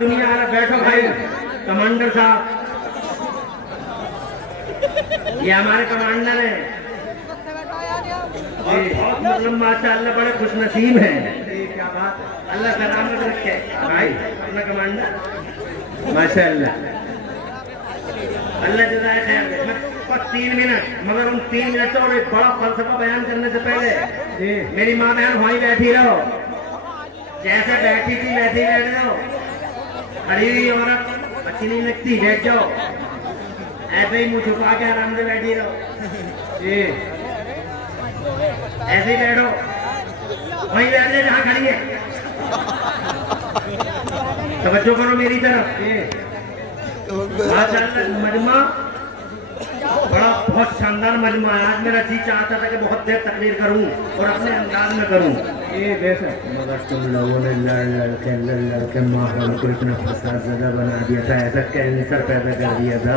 दुनिया आ बैठो भाई। कमांडर साहब, ये हमारे कमांडर है और बहुत मतलब माशाअल्लाह बड़े खुश नसीब हैं। क्या बात, अल्लाह सलामत रखे भाई अपना कमांडर माशाअल्लाह, अल्लाह जज़ाए खैर दे। 3 मिनट, मगर उन 3 मिनट और एक बड़ा फलसफा बयान करने से पहले मेरी माँ बहन वहीं बैठी रहो, जैसे बैठी थी वैसे ही बैठ जाओ। खड़ी हुई औरत अच्छी नहीं लगती, बैठ जाओ, ऐसे ही मुंह छुपा के आराम से बैठी रहो, ऐसे ही बैठो, वहीं बैठ जाए जहाँ खड़ी है। तवज्जो करो मेरी तरफ। माशाअल्लाह मजमा बड़ा बहुत शानदार मजमा है। आज मेरा जी चाहता था कि बहुत देर तकरीर करूं और अपने अंदाज में करूं, मगर तुम लोगों ने लड़के माहौल को इतना फसाद ज़्यादा बना दिया था, ऐसा कैंसर पैदा कर दिया था,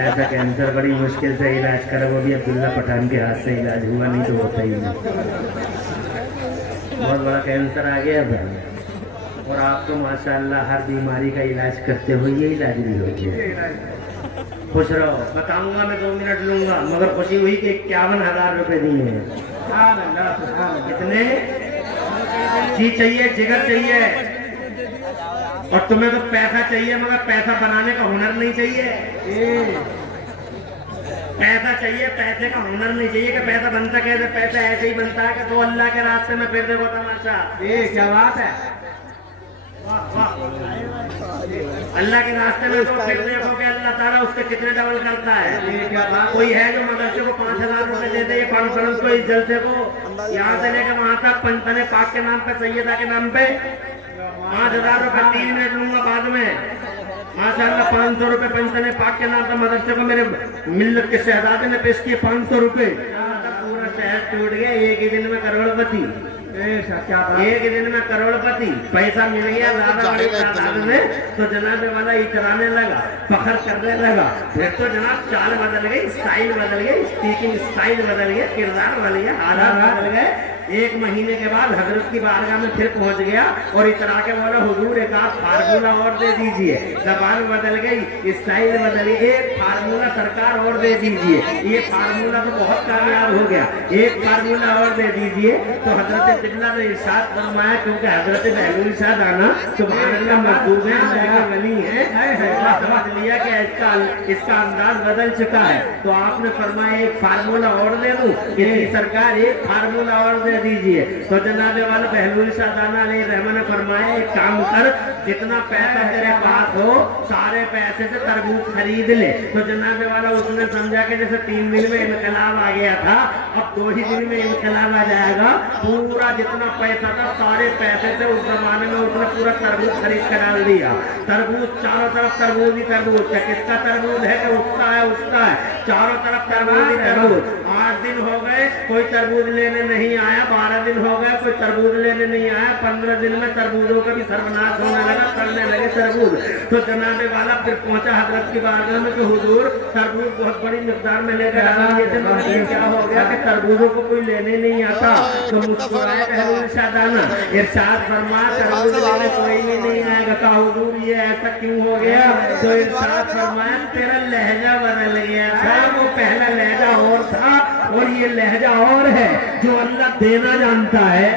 ऐसा कैंसर बड़ी मुश्किल से इलाज करा, वो भी अब्दुल्ला पठान के हाथ से इलाज हुआ, नहीं तो होता ही नहीं। बहुत बड़ा कैंसर आ गया था और आप तो माशाअल्लाह हर बीमारी का इलाज करते हो, ये इलाज भी हो गया। खुश रहो, बताऊंगा मैं 2 मिनट लूंगा, मगर खुशी हुई कि 51,000 रुपए दिए हैं। कितने जी चाहिए, जिगर चाहिए, और तुम्हें तो पैसा चाहिए, मगर पैसा बनाने का हुनर नहीं चाहिए। पैसा चाहिए, पैसे का हुनर नहीं चाहिए कि पैसा बनता कैसे, पैसा ऐसे ही बनता है कि तो अल्लाह के रास्ते में फिर देखो तमाशा। क्या बात है, अल्लाह के रास्ते में तो फिर देखो कि अल्लाह ताला उसके कितने डबल करता है। कोई है जो मदरसे को 5,000 रुपए दे दे, कॉन्फ्रेंस को, इस जलसे को यहाँ से लेकर वहां तक, पंचतने पाक के नाम पे, सैयदा के नाम पे 5,000 रुपए 3 मिनट लूंगा बाद में। माशाअल्लाह 500 रुपए पंचतने पाक के नाम पे मदरसे को मेरे मिल्लत के शहजादे ने पेश किए, 500 रुपए। पूरा शहर टूट गया, एक ही दिन में करोड़पति, एक दिन में करोड़पति। पैसा मिल गया ज्यादा बड़ी तादाद में, तो जनाब वाला इतराने लगा, फखर करने लगा। फिर तो जनाब चाल बदल गई, स्टाइल बदल गई, स्पीकिंग स्टाइल बदल गया, किरदार बदल गया, हालात बदल गए। 1 महीने के बाद हजरत की बारगाह में फिर पहुंच गया और इतरा के बोला, हुजूर एक आध फार्मूला और दे दीजिए। जबान बदल गई, स्टाइल बदल गई, एक फार्मूला सरकार और दे दीजिए। ये फार्मूला तो बहुत कामयाब हो गया, एक फार्मूला और दे दीजिए। तो हजरत तिबला ने इरशाद फरमाया, क्योंकि हजरत बहलूल शाह दाना सुभान अल्लाह महबूब है, वली है, समझ लिया कि इसका अंदाज बदल चुका है। तो आपने फरमाया एक फार्मूला और दे दूं, सरकार एक फार्मूला और दे दीजिए। तो जनाबे वाला बहलूल शाह दाना रहमान ने फरमाया, एक काम कर, जितना पैसा तेरे पास हो सारे पैसे से तरबूज खरीद ले। तो जनाबे वाला उसने समझा कि जैसे 3 दिन में इनकलाब आ गया था, अब 2 ही दिन में इनकलाब आ जाएगा। पूरा जितना पैसा था सारे पैसे से उस जमाने में उसने पूरा तरबूज खरीद कर डाल दिया। तरबूज चारों तरफ तरबूज ही तरबूज है, किसका तरबूज है कि उसका है, उसका है, चारों तरफ तरबूज ही तरबूज। 8 दिन हो गए कोई तरबूज लेने नहीं आया, 12 दिन हो गए कोई तरबूज लेने नहीं आया, 15 दिन में तरबूजों का भी सर्वनाश होने लगा, करने लगे तरबूज। तो जनाबे वाला फिर पहुंचा हजरत की बारगाह में कि हुजूर तरबूज बहुत बड़ी मिकदार में लेकर आ दिए थे, मगर ये क्या हो गया कि तरबूजों को कोई लेने नहीं आता। तो मुस्कुराए बहलूल शाह दाना, इरशाद फरमाया तरबूज लेने कोई भी नहीं आएगा। कहा हुजूर ये ऐसा क्यों हो गया? तो इरशाद फरमाया तेरा लहजा बदल गया था, वो पहला लहजा और था और ये लहजा और है। जो अल्लाह देना जानता है,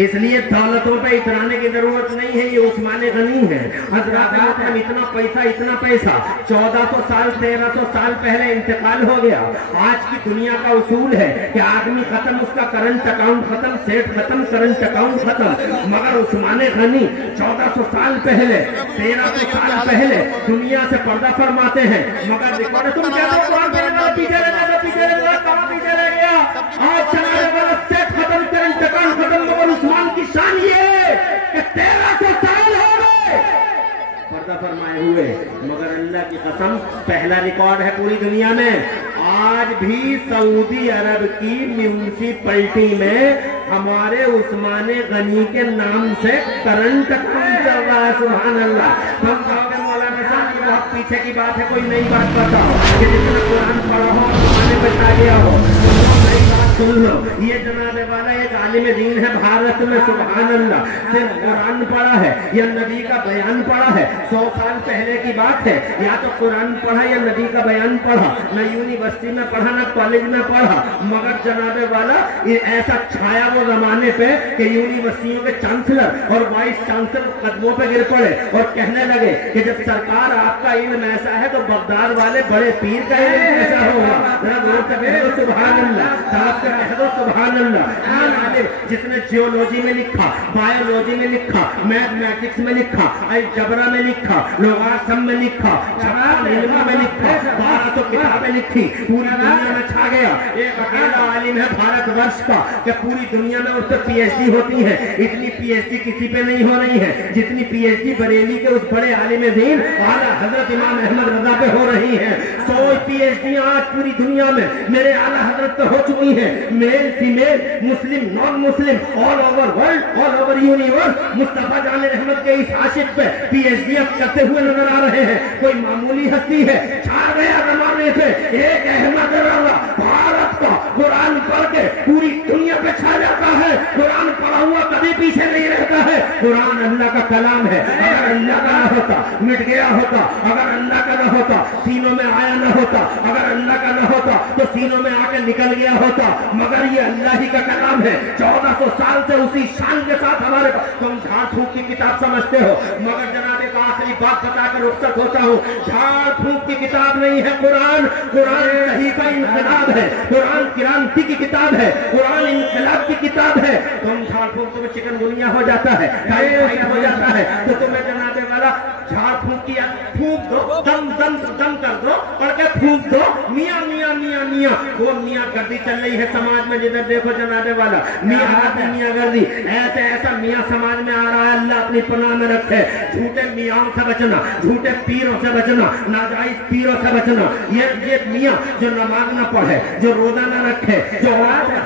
इसलिए दौलतों पे इतराने की जरूरत नहीं है, ये उस्मान गनी है। हजरात मोहतरम इतना पैसा 1400 साल 1300 साल पहले इंतकाल हो गया। आज की दुनिया का उसूल है कि आदमी खत्म, उसका करंट अकाउंट खत्म, सेठ खत्म, करंट अकाउंट खत्म। मगर उस्मान गनी 1400 साल पहले 1300 साल पहले दुनिया से पर्दा फरमाते हैं। मगर तुम क्या पीछे रह गया, आज चला सेठ खत्म, करंट अकाउंट खत्म, मगर उस्मान की शान ये कि 1300 साल हो गए पर्दा फरमाए हुए। मगर अल्लाह की कसम पहला रिकॉर्ड है पूरी दुनिया में। आज भी सऊदी अरब की म्यूनिसिपैलिटी में हमारे उस्मान गनी के नाम से करंट अकाउंट चल रहा है। सुभान अल्लाह। तुम कहोगे मौलाना साहब की बहुत पीछे की बात है, कोई नई बात बताओ कि जितना कुरान पढ़ा हो, उस्मान बता गया हो, नई बात सुन लो, ये जनाबे वाला एक आलिम दीन है भारत में, सुभान अल्लाह, सिर्फ कुरान पढ़ा है या नबी का बयान पढ़ा है, 100 साल पहले की बात है, या तो कुरान पढ़ा या नबी का बयान पढ़ा, न यूनिवर्सिटी में पढ़ा न कॉलेज में पढ़ा, मगर जनाबे वाला ये ऐसा छाया वो जमाने पे कि यूनिवर्सिटियों के चांसलर और वाइस चांसलर कदमों पे गिर पड़े और कहने लगे कि जब सरकार आपका इल्म ऐसा है तो बगदाद वाले बड़े पीर का इल्म ऐसा होगा। जरा गौर से कह दो सुभान अल्लाह, साहब से कह दो सुभान अल्लाह। जिसने जियोलॉजी में लिखा, बायोलॉजी में लिखा, मैथमेटिक्स में लिखा, अलजबरा में लिखा, लोगारिथम में लिखा, इल्म में लिखा, 1200 किताबें लिखी, पूरी दुनिया में छा गया। एक अकेला आलिम है भारतवर्ष का कि पूरी दुनिया में उससे पीएचडी होती है। इतनी पीएचडी किसी पे नहीं हो रही है जितनी पीएचडी बरेली के उस बड़े आलिम दीन आला हजरत इमाम अहमद रजा पे हो रही है। 100 पीएचडी आज पूरी दुनिया में मेरे आला हजरत पे हो चुकी है। Male female, Muslim non Muslim, all over world, all over universe मुस्तफा जान रहमत के इस आशिक पे पीएचडी करते हुए नजर आ रहे हैं। कोई मामूली हस्ती है, छा गया जमाने से एक अहमद रजा भारत का कुरान पढ़ के पूरी दुनिया पे छा जाता है। कुरान पढ़ा हुआ कभी पीछे नहीं रहता है। कुरान अल्लाह का कलाम है। अगर अल्लाह का न होता मिट गया होता, अगर अल्लाह का न होता सीनों में आया न होता, अगर अल्लाह का न होता तो सीनों में आके निकल गया होता, मगर ये अल्लाह ही का कलाम है। 1400 साल से उसी शान के साथ हमारे पास। तुम झाड़ फूक की किताब समझते हो, मगर जनाब एक आखिरी बात बताकर रुखसत होता हूँ। झाड़ फूक की किताब नहीं है कुरान। कुरान सही का इनकलाब है, कुरान क्रांति की किताब है, कुरान इनकलाब की किताब है। तुम झाड़ फूक तुम्हें चिकनगुनिया हो जाता है, टाइफाइड हो जाता है, तो तुम्हें जनाबे वाला झाड़ फूक किया, फूक दो, दम दम दम कर दो और क्या फूक दो, मियाँ मियाँ मियाँ मियाँ। वो मियाँ गर्दी चल रही है समाज में, जिधर देखो जनाबे वाला मियाँ गर्दी मियाँ गर्दी। ऐसे ऐसा मियाँ समाज में आ रहा है, अल्लाह अपनी पनाह में रखे। झूठे मियाँ से बचना, झूठे पीरों से बचना, नाजायज पीरों से बचना। ये मियाँ जो नमाज न पढ़े, जो रोजा न रखे, जो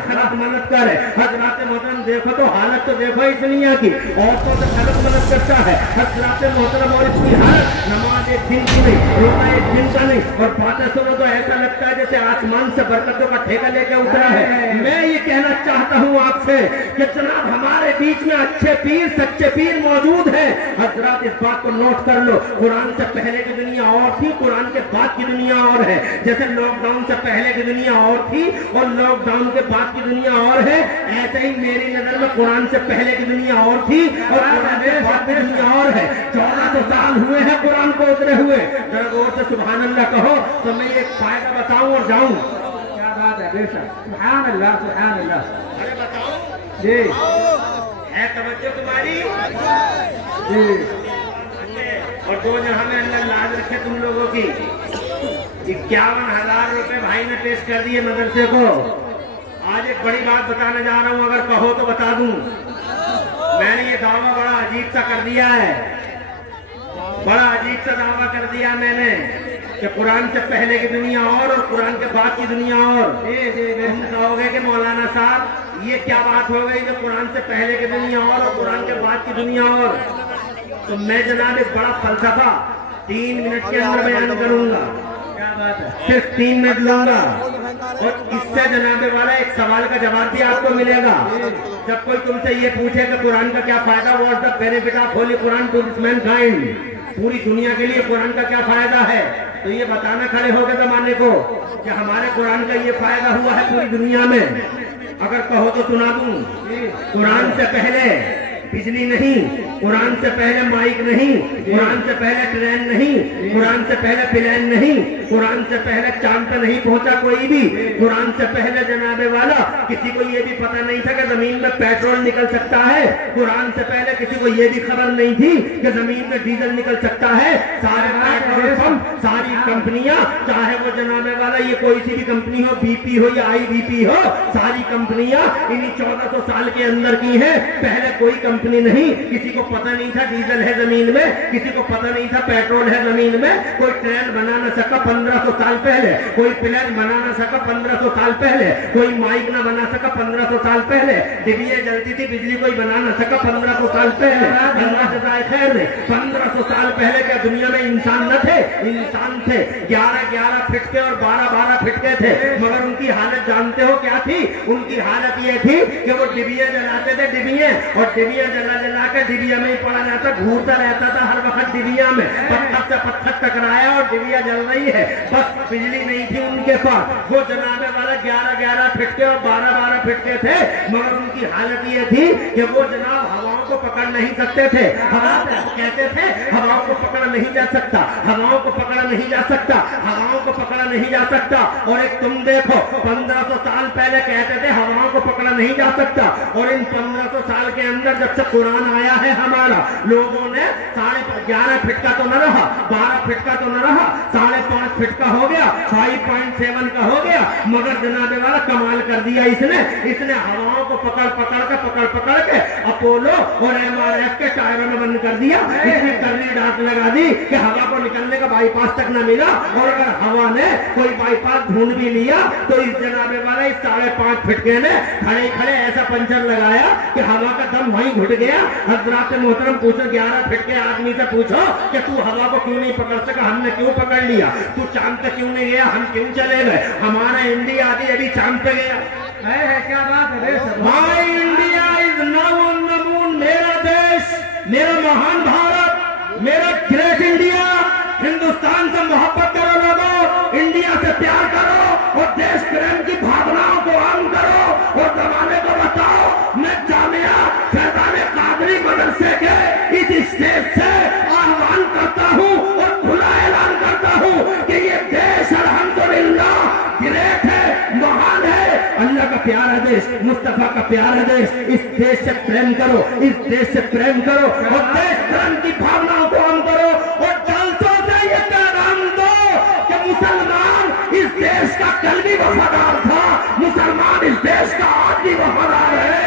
खराब मदद करे। हजरात मोहतरम देखो तो हालत तो देखो इस मियाँ की, औरतों से खराब मदद करता है। हजरात मोहतरम और इसकी हालत, नमाज एक दिन की नहीं, रोजा एक दिन का नहीं, और बातें सुनो तो ऐसा लगता है जैसे आसमान से बरकतों का ठेका लेके उतरा है। मैं ये कहना चाहता हूँ आपसे कि जनाब हमारे बीच में अच्छे पीर, सच्चे पीर मौजूद हैं। हजरात इस बात को नोट कर लो, कुरान से पहले की दुनिया और थी, कुरान के बाद की दुनिया और है। जैसे लॉकडाउन से पहले की दुनिया और थी और लॉकडाउन के बाद की दुनिया और है, ऐसे ही मेरी नजर में कुरान से पहले की दुनिया और थी और कुरान के बाद की दुनिया और है। 1400 साल हुए हैं कुरान को उतरे हुए। जरा गौर से सुभान अल्लाह कहो तो मैं एक फायदा बताऊं और जाऊं। क्या बात है बेशक, सुभान अल्लाह सुभान अल्लाह। अरे बताओ जी, है तवज्जो तुम्हारी जी। और जो जहां में अल्लाह लाज रखे तुम लोगों की, 51,000 रुपए भाई ने पेश कर दिए मदरसे को। आज एक बड़ी बात बताने जा रहा हूं, अगर कहो तो बता दूं। मैंने ये दावा बड़ा अजीब सा कर दिया है, बड़ा अजीब सा दावा कर दिया मैंने कि कुरान से पहले की दुनिया और कुरान के बाद की दुनिया और। तुम कहोगे कि मौलाना साहब ये क्या बात हो गई जो कुरान से पहले की दुनिया और कुरान के बाद की दुनिया और। तो मैं जनाब एक बड़ा फलसफा 3 मिनट के अंदर बयान करूंगा। क्या बात है, सिर्फ 3 मिनट लूंगा और इससे जनाबे वाला एक सवाल का जवाब भी आपको मिलेगा। जब कोई तुमसे ये पूछे कि कुरान का क्या फायदा, what the benefit of holy Quran to this mankind, पूरी दुनिया के लिए कुरान का क्या फायदा है, तो ये बताना खड़े हो गए जमाने को कि हमारे कुरान का ये फायदा हुआ है पूरी दुनिया में। अगर कहो तो सुना दूं। कुरान से पहले बिजली नहीं, कुरान से पहले माइक नहीं, कुरान से पहले ट्रेन नहीं, कुरान से पहले प्लेन नहीं, कुरान से पहले चांद पे नहीं पहुंचा कोई भी। कुरान से पहले जनाबे वाला किसी को ये भी पता नहीं था कि जमीन में पेट्रोल निकल सकता है। कुरान से पहले किसी को ये भी खबर नहीं थी कि जमीन में डीजल निकल सकता है। सारे पेट्रोल पंप, सारी कंपनियां, चाहे वो जनाबे वाला ये कोई सी भी कंपनी हो, BP हो या IBP हो, सारी कंपनियां इन्हीं 1400 साल के अंदर की है। पहले कोई कंपनी नहीं, किसी को पता नहीं था डीजल है जमीन में, किसी को पता नहीं था पेट्रोल है जमीन में। कोई ट्रेन बना न सका 1500 साल पहले, कोई प्लेन बना न सका 1500 साल पहले, कोई माइक न बना सका 1500 साल पहले, डिबिया जलती थी बिजली कोई बना न सका 1500 साल पहले। 1500 साल पहले क्या दुनिया में इंसान न थे? इंसान थे। 11-11 फीट के और 12-12 फीट के थे, मगर उनकी हालत जानते हो क्या थी? उनकी हालत ये थी कि वो डिबिया जलाते थे, डिबिया, और डिबिया जला जला के डिबिया में ही पड़ा जाता, घूरता रहता था हर वक्त डिबिया में, पत्थर से पत्थर टकराया और डिबिया जल रही है, बस बिजली नहीं थी उनके पास। वो जनाबे वाला 11-11 फीट के और 12-12 फीट के थे, मगर उनकी हालत ये थी कि वो जनाब हवाओं को पकड़ नहीं सकते थे। हवा कहते थे हवाओं को पकड़ा नहीं जा सकता, हवाओं को पकड़ा नहीं जा सकता, हवाओं को पकड़ा नहीं जा सकता। और एक तुम देखो 1500 साल पहले कहते थे हवाओं को पकड़ा नहीं जा सकता, और इन 1500 साल के अंदर जब से कुरान आया है हमारा, लोगों ने 11.5 फीट का तो न रहा, 12 फीट का तो न रहा, 5.5 फीट का हो गया, 5.7 का हो गया, मगर जनाबे वाला कमाल कर दिया इसने हवाओं को पकड़ पकड़ के अपोलो और MRF के टायरों में बंद कर दिया। इसने करनी डांट लगा दी कि हवा को निकलने का बाईपास तक न मिला, और अगर हवा ने कोई बाईपास ढूंढ भी लिया तो इस जनाबे वाला इस 5.5 फीट के ने खड़े खड़े ऐसा पंचर लगाया कि हवा का दम वहीं घुट गया। हजरात मोहतरम पूछो 11 फीट के आदमी से पूछो कि तू हवा को क्यों नहीं पकड़ सका, हमने क्यों पकड़ लिया? तू चांद पे क्यों नहीं गया, हम क्यों चले गए? हमारा इंडिया आदि अभी चांद पे गया है, क्या बात है? My India is now on the moon. मेरा देश, मेरा महान भारत, मेरा ग्रेट इंडिया। हिंदुस्तान से मोहब्बत करो लोगों, इंडिया से प्यार करो और देश प्रेम की भावनाओं को आम करो और जमाने को बताओ। मैं जामिया फैजान कादरी मदरसे के इस स्टेज से आह्वान करता हूँ और खुला ऐलान करता हूँ कि ये देश अल्हम्दुलिल्लाह ग्रेट है, महान है, अल्लाह का प्यारा देश, मुस्तफा का प्यारा देश। इस देश से प्रेम करो, इस देश से प्रेम करो और देश प्रेम की भावनाओं को आम करो और जलसों से ये पैगाम दो कि मुसलमान इस देश का कल भी वफादार था, मुसलमान इस देश का आज भी वफादार है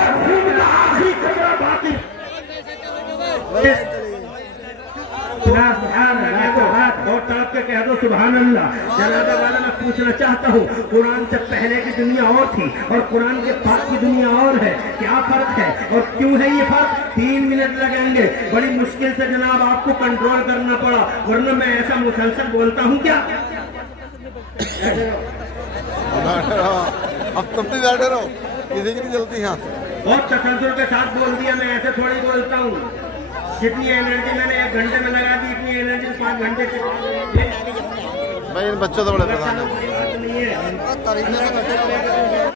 और खून का आखिरी कतरा बाकी। और तड़प के कह दो सुभान अल्लाह। जनाबे वाला मैं पूछना चाहता हूँ, कुरान से पहले की दुनिया और थी और कुरान के बाद की दुनिया और है, क्या फर्क है और क्यों है ये फर्क? 3 मिनट लगेंगे, बड़ी मुश्किल से जनाब आपको कंट्रोल करना पड़ा, वरना मैं ऐसा मुसलसल बोलता हूँ क्या? अब तुम भी बैठे रहो, किसी की नहीं जल्दी। हाँ, बहुत तसल्जुल के साथ बोल दिया, मैं ऐसे थोड़ी बोलता हूँ। जितनी एनर्जी मैंने 1 घंटे में लगा दी, इतनी एनर्जी 5 घंटे भाई इन बच्चों तो बड़े पता नहीं है।